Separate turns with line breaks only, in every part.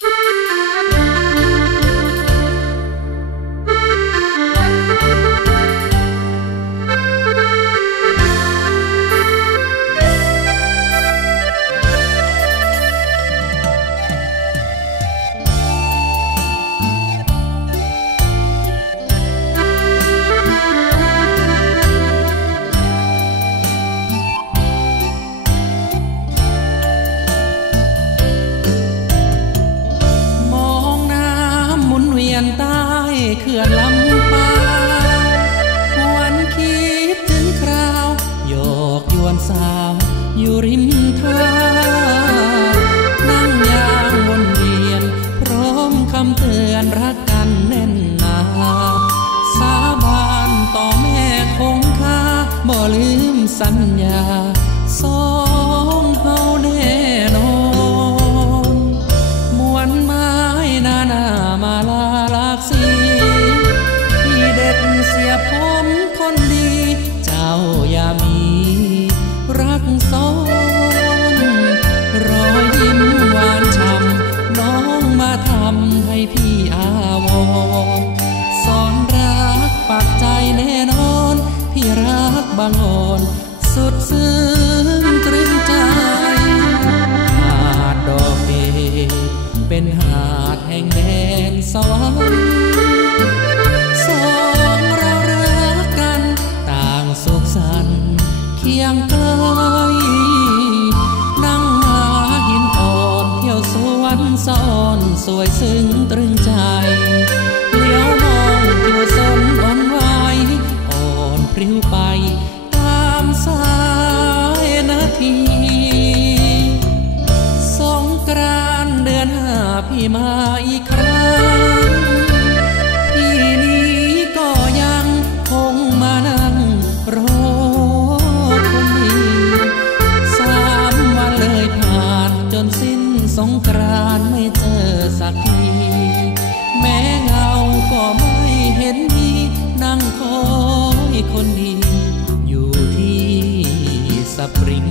Thank you. เขื่อนลำปางวันคิดถึงคราวโยกยวนสาวอยู่ริมทาง รอยิ้มหวานช่ำน้องมาทำให้พี่อาวรสอนรักปักใจแนนอน พี่รักบางอ่อนสุดซึ้ง สวยซึ้งตรึงใจเลี้ยวมองตัวสนอ่อนวายอ่อนพริ้วไปตามสายนาทีสงกรานเดือนห้าพี่มาอีกครั้งที่นี้ก็ยังคงมานั่งรอคนสามวันเลยผ่านจนสิ้นสงกรานไม่ คนดีอยู่ที่สปริง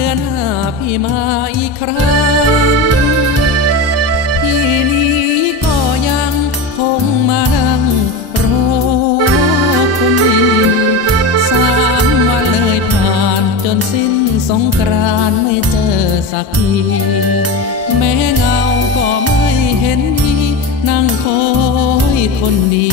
ดือนหน้าพี่มาอีกครั้งพี่นี้ก็ยังคงมานั่งรอคนดีสามวันเลยผ่านจนสิ้นสงกรานไม่เจอสักทีแม้เงาก็ไม่เห็นดีนั่งคอยคนดี